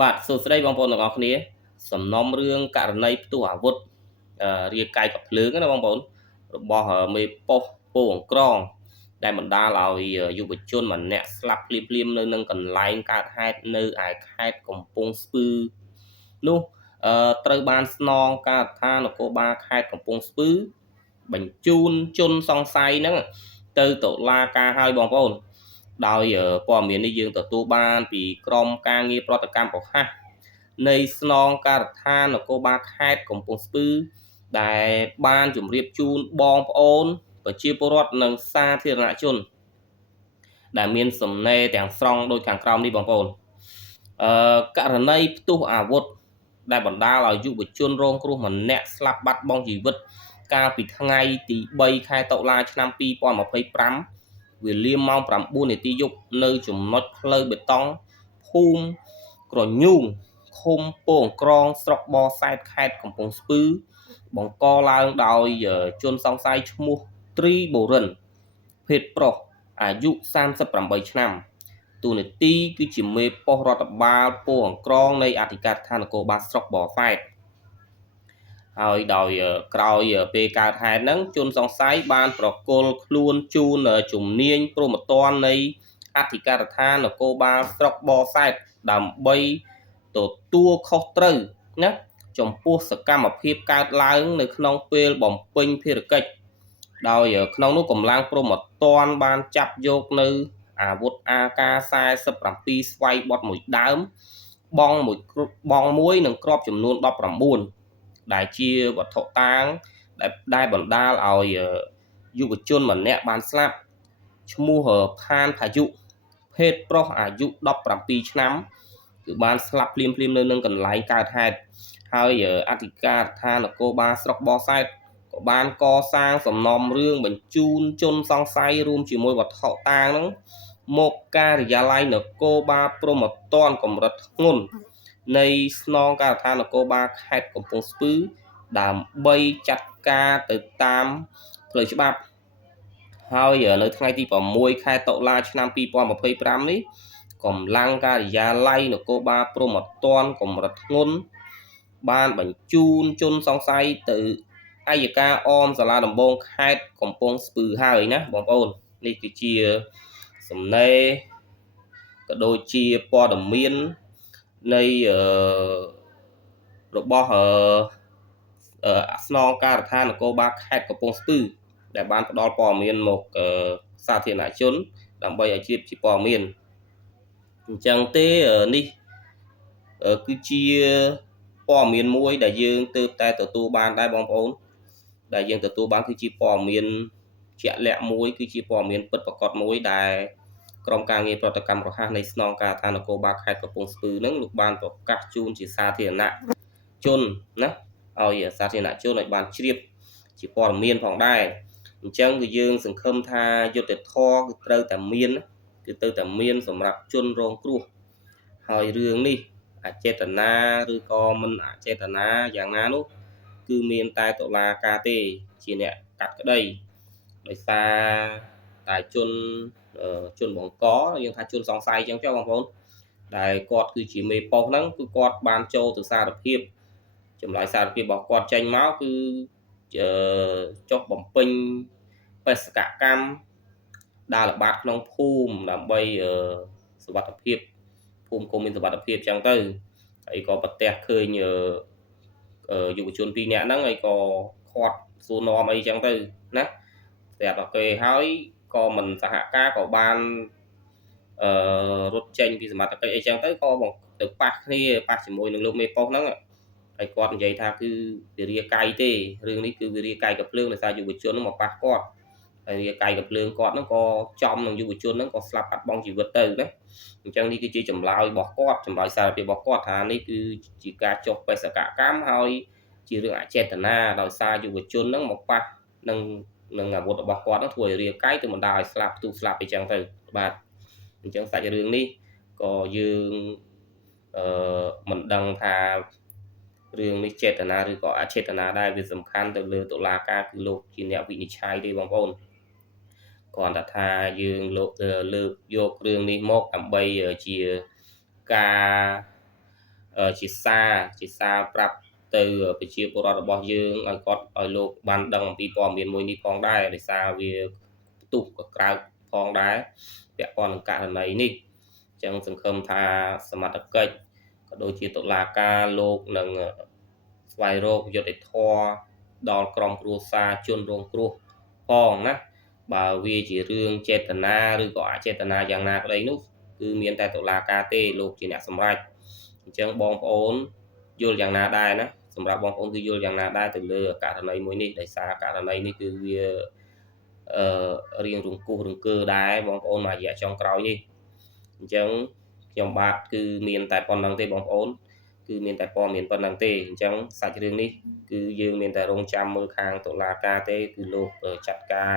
បាទសួស្តីបងប្អូនទាំងអស់គ្នាសំណុំរឿងករណីផ្ទុះអាវុធរាយកាយកំភ្លើងណាបងប្អូនរបស់មេប៉ុស្តិ៍ពងអង្ក្រងដែលបណ្ដាលឲ្យយុវជនម្នាក់ស្លាប់ភ្លាមៗនៅនឹងកន្លែងកើតហេតុនៅឯខេត្តកំពង់ស្ពឺនោះត្រូវបានស្នងការដ្ឋាននគរបាលខេត្តកំពង់ស្ពឺបញ្ជូនជនសង្ស័យហ្នឹងទៅតុលាការហើយបងប្អូនដោយព័ត៌មាននេះយើងទទួលបានពីក្រមការងារប្រតិកម្មរហ័សនៃស្នងការដ្ឋាននគរបាលខេត្តកំពង់ស្ពឺដែលបានជម្រាបជូនបងប្អូនប្រជាពលរដ្ឋនិងសាធារណជនដែលមានសំណេរទាំងស្រុងដូចខាងក្រោមនេះបងប្អូនករណីផ្ទុះអាវុធដែលបណ្ដាលឲ្យយុវជនរងគ្រោះម្នាក់ស្លាប់បាត់បង់ជីវិតកាលពីថ្ងៃទី3ខែតុលាឆ្នាំ2025វេលាម៉ោង 9 នាទីយប់នៅចំណុចផ្លូវបេតុងភូមិក្រញូងឃុំពងក្រងស្រុកបសែតខេត្តកំពង់ស្ពឺបង្កឡើងដោយជនសង្ស័យឈ្មោះត្រីបូរិនភេទប្រុសអាយុ38ឆ្នាំតួនាទីគឺជាមេប៉ុស្តិ៍រដ្ឋបាលពងអង្ក្រងនៃអធិការដ្ឋាននគរបាលស្រុកបសែតហើយដោយក្រោយពេលកើតហេតុហ្នឹងជនសង្ស័យបានប្រគល់ខ្លួនជូនជំនាញព្រហ្មទណ្ឌនៃអធិការដ្ឋាននគរបាលស្រុកបសែតដើម្បីទទួលខុសត្រូវណាចំពោះសកម្មភាពកើតឡើងនៅក្នុងពេលបំពេញភារកិច្ចដោយក្នុងនោះកម្លាំងព្រហ្មទណ្ឌបានចាប់យកនៅអាវុធ AK47 ស្វ័យបត់មួយដើមបងមួយនិងគ្រាប់ចំនួន19ដែលជាវត្ថុតាងដែលបណ្ដាលឲ្យយុវជនម្នាក់បានស្លាប់ឈ្មោះផានផាយុភេទប្រុសអាយុ17ឆ្នាំគឺបានស្លាប់ភ្លាមៗនៅនឹងកន្លែងកើតហេតុហើយអធិការដ្ឋាននគរបាលស្រុកបសែតក៏បានកសាងសំណុំរឿងបញ្ជូនជនសង្ស័យរួមជាមួយវត្ថុតាងហ្នឹងមកការិយាល័យនគរបាលព្រហ្មទណ្ឌកម្រិតធ្ងន់នៃស្នងការដ្ឋាននគរបាលខេត្តកំពង់ស្ពឺដើម្បីចាត់ការទៅតាមផ្លូវច្បាប់ហើយនៅថ្ងៃទី6ខែតុលាឆ្នាំ2025នេះកម្លាំងការិយាល័យនគរបាលព្រហ្មទណ្ឌកម្រិតធ្ងន់បានបញ្ជូនជនសង្ស័យទៅអัยការអមសាលាដំបងខេត្តកំពង់ស្ពឺហើយណាបងប្អូននេះគឺជាសំណេរក៏ដូចជាព័ត៌មាននៃរបស់ស្នងការដ្ឋាននគរបាលខេត្តកំពង់ស្ពឺដែលបានផ្ដល់ព័ត៌មានមកសាធារណជនដើម្បីឲ្យជាព័ត៌មានអញ្ចឹងទេនេះគឺជាព័ត៌មានមួយដែលយើងទើបតែទទួលបានដែរបងប្អូនដែលយើងទទួលបានគឺជាព័ត៌មានជាក់លាក់មួយគឺជាព័ត៌មានពិតប្រាកដមួយដែលក្រុមការងារប្រតិកម្មរហ័សនៃស្នងការដ្ឋាននគរបាលខេត្តកំពង់ស្ពឺនឹងលោកបានប្រកាសជូនជាសាធារណជនណាឲ្យសាធារណជនឲ្យបានជ្រាបជាព័ត៌មានផងដែរអញ្ចឹងគឺយើងសង្ឃឹមថាយុត្តិធម៌គឺត្រូវតែមានសម្រាប់ជនរងគ្រោះហើយរឿងនេះអចេតនាឬក៏មិនអចេតនាយ៉ាងណានោះគឺមានតែតុលាការទេជាអ្នកកាត់ក្តីដោយសារតែជនបង្កយើងថាជនសង្ស័យអញ្ចឹងចុះបងប្អូនដែលគាត់គឺជាមេប៉ុស្តិ៍ហ្នឹងគឺគាត់បានចូលទៅសារភាពចម្លើយសារភាពរបស់គាត់ចេញមកគឺចុះបំពេញបេសកកម្មដើរល្បាតក្នុងភូមិដើម្បីសុវត្ថិភាពភូមិក៏មានសុវត្ថិភាពអញ្ចឹងទៅហើយក៏ប្រទះឃើញយុវជន2នាក់ហ្នឹងហើយក៏ខាត់សួរនាំអីអញ្ចឹងទៅណាស្រាប់តែគេហើយក៏មិនសហការក៏បានរត់ចេញពីសមត្ថកិច្ចអីចឹងទៅក៏ទៅប៉ះជាមួយនឹងលោកមេប៉ុស្តិ៍ហ្នឹងហើយគាត់និយាយថាគឺវារាកាយទេរឿងនេះគឺវារាកាយកំភ្លើងដោយសារយុវជនហ្នឹងមកប៉ះគាត់ហើយរាកាយកំភ្លើងគាត់ហ្នឹងក៏ចំនឹងយុវជនហ្នឹងក៏ស្លាប់បាត់បង់ជីវិតទៅណាអញ្ចឹងនេះគឺជាចម្លើយរបស់គាត់ចម្លើយសារភាពរបស់គាត់ថានេះគឺជាការចុះបេសកកម្មហើយជារឿងអចេតនាដោយសារយុវជនហ្នឹងមកប៉ះនឹងអាវុធរបស់គាត់ហ្នឹងធ្វើឲ្យរាកាយទៅបណ្ដាលឲ្យស្លាប់អីចឹងទៅបាទអញ្ចឹងសាច់រឿងនេះក៏យើងមិនដឹងថារឿងនេះចេតនាឬក៏អចេតនាដែរវាសំខាន់ទៅលើតុលាការគឺលោកជាអ្នកវិនិច្ឆ័យទេបងប្អូនគ្រាន់តែថាយើងលើកយករឿងនេះមកដើម្បីជាការ ជាសារប្រាប់ទៅប្រជាពលរដ្ឋរបស់យើងឲ្យគាត់ឲ្យលោកបានដឹងអំពីព័ត៌មានមួយនេះផងដែរដោយសារវាផ្ទុះក៏ក្រើកផងដែរពាក់ព័ន្ធនឹងករណីនេះអញ្ចឹងសង្ឃឹមថាសមត្ថកិច្ចក៏ដូចជាតុលាការលោកនឹងស្វែងរកយុត្តិធម៌ដល់ក្រុមគ្រួសារជនរងគ្រោះផងណាបើវាជារឿងចេតនាឬក៏អចេតនាយ៉ាងណាក្តីនោះគឺមានតែតុលាការទេលោកជាអ្នកសម្រេចអញ្ចឹងបងប្អូនយល់យ៉ាងណាដែរណាសម្រាប់បងប្អូនគឺយល់យ៉ាងណាដែរទៅលើករណីមួយនេះដោយសារករណីនេះគឺវារៀងរង្គោះរង្គើដែរបងប្អូនមួយរយៈចុងក្រោយនេះអញ្ចឹងខ្ញុំបាទគឺមានតែប៉ុណ្្នឹងទេបងប្អូនគឺមានតែព័ត៌មានប៉ុណ្្នឹងទេអញ្ចឹងសាច់រឿងនេះគឺយើងមានតែរងចាំមើលខាងតុលាការទេគឺលោកចាត់ការ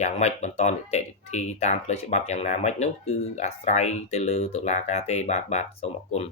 យ៉ាងម៉េចបន្តនីតិវិធីតាមផ្លូវច្បាប់យ៉ាងណាម៉េចនោះគឺអាស្រ័យទៅលើតុលាការទេបាទសូមអរគុណ